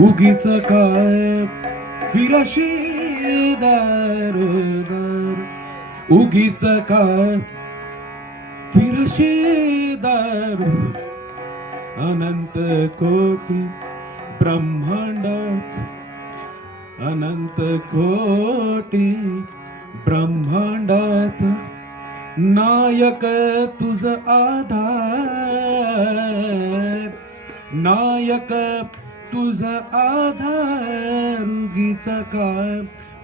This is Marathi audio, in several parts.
उगीच काय फिरशी दारोदार, उगीच काय फिरशी दारो, अनंत कोटी ब्रह्मांडात, अनंत कोटी ब्रह्मांडात नायक तुझ आधार, नायक तुझ आधार, उगीच काय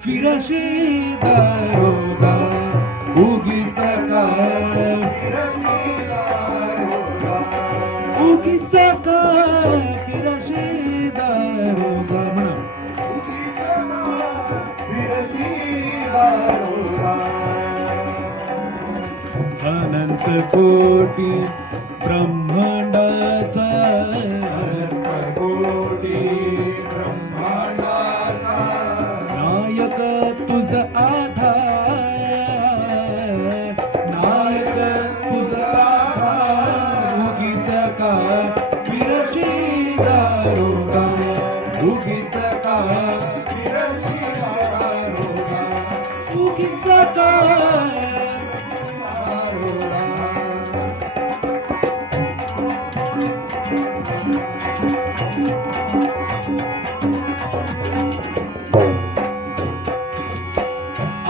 फिरशी दारोदार, उगीच काय उगीच काय फिरशी दारोदार, अनंत कोटी ब्रह्मांडाचा, कोटी ब्रह्मांडाचा नायक तुझ आधार, नायक तुझ आधार, उगीच काय फिरशी दारोदार, उगीच काय उगीच काय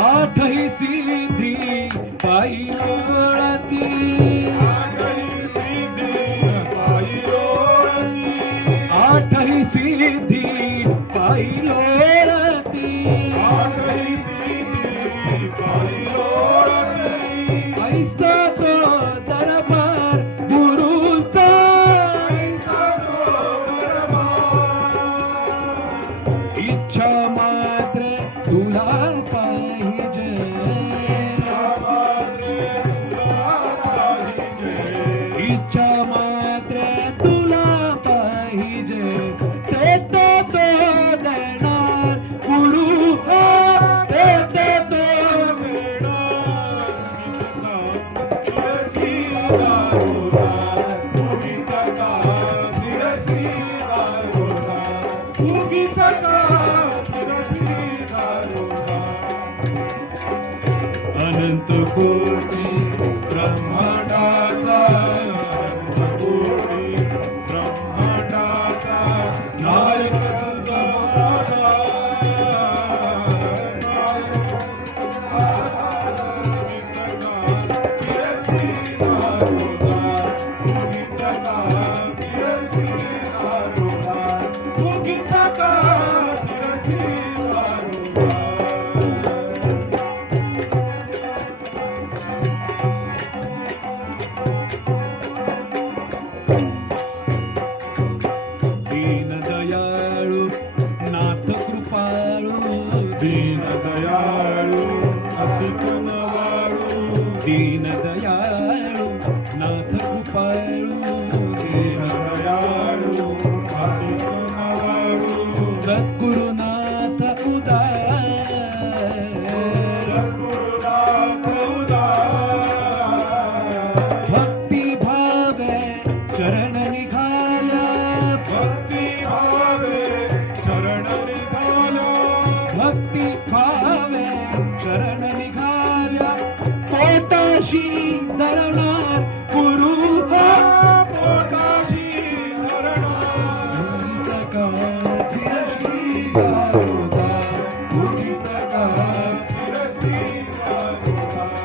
आठही सिद्धी पायी ओळती, आठही सिद्धी पायी ओळती, ऐसा तो दरबार गुरुचा, इच्छा मात्र तुला पाहिजे, इच्छा मात्र तुला पाहिजे, ते तो देणार गुरु, ते तो उगीच अनंत कोटी ब्रह्मांडाचा, अनंत कोटी ब्रह्मांडाचा नायक तुझा दीनदयाळू नाथ कृपाळू, दीनदयाळू अति करुणाळू, दीनदयाळू नाथ कृपाळू, दीनदयाळू अति करुणाळू, सद्गुरुनाथ उदार, सद्गुरुनाथ उदार, भक्ती भावे चरण निघाल्या, भक्ती भावे शरण निघाला, भक्ती भावे चरण निघाल्या, पोटाशी धरणार गुरु, पोटाशी धरणार, उगीच काय फिरशी दारोदार, उगीच काय फिरती दारोदार,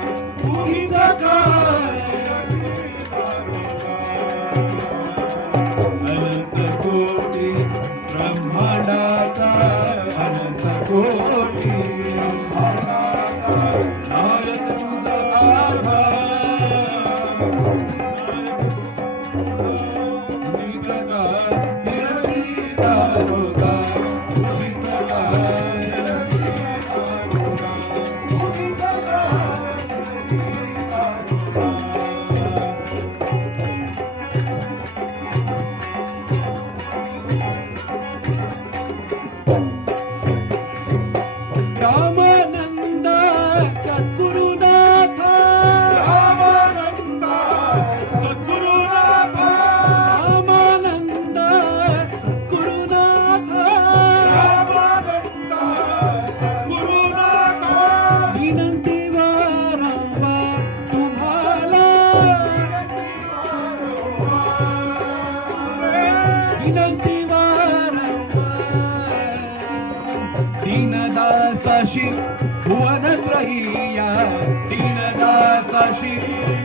उगीच काय अनंत कोटी ब्रह्मांडाचा, अनंत कोटी नायक तुझा आधार, उगीच काय फिरशी दारोदार, उगीच काय उगीच रामानंद सद्गुरुनाथ, रामानंद सद्गुरुनाथ, रामानंद सद्गुरुनाथ, दीनदासाशी भुवन त्रयीया दीनदासाशी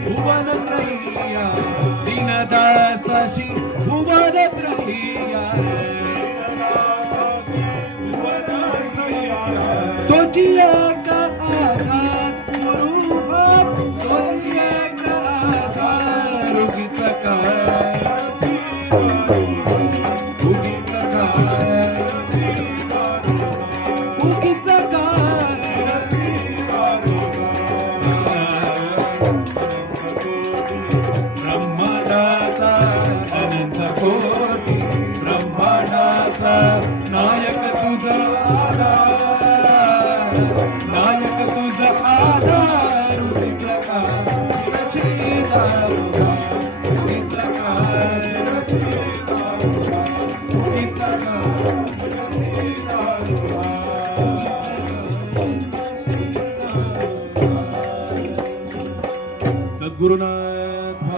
भुवन त्रयीया दीनदासाशी भुवन त्रयीया तुझी एक आधार गुरुभाव तुझी एक आधार उगीचा काय उगीचा काय उगीचा ब्रह्मांडाचा अनंत कोटी ब्रह्मांडाचा नायक तुझा आधार नायक तुझा आधार उगीचा काय रचिता उगीचा काय रचिता उगीचा सद्गुरुनाथ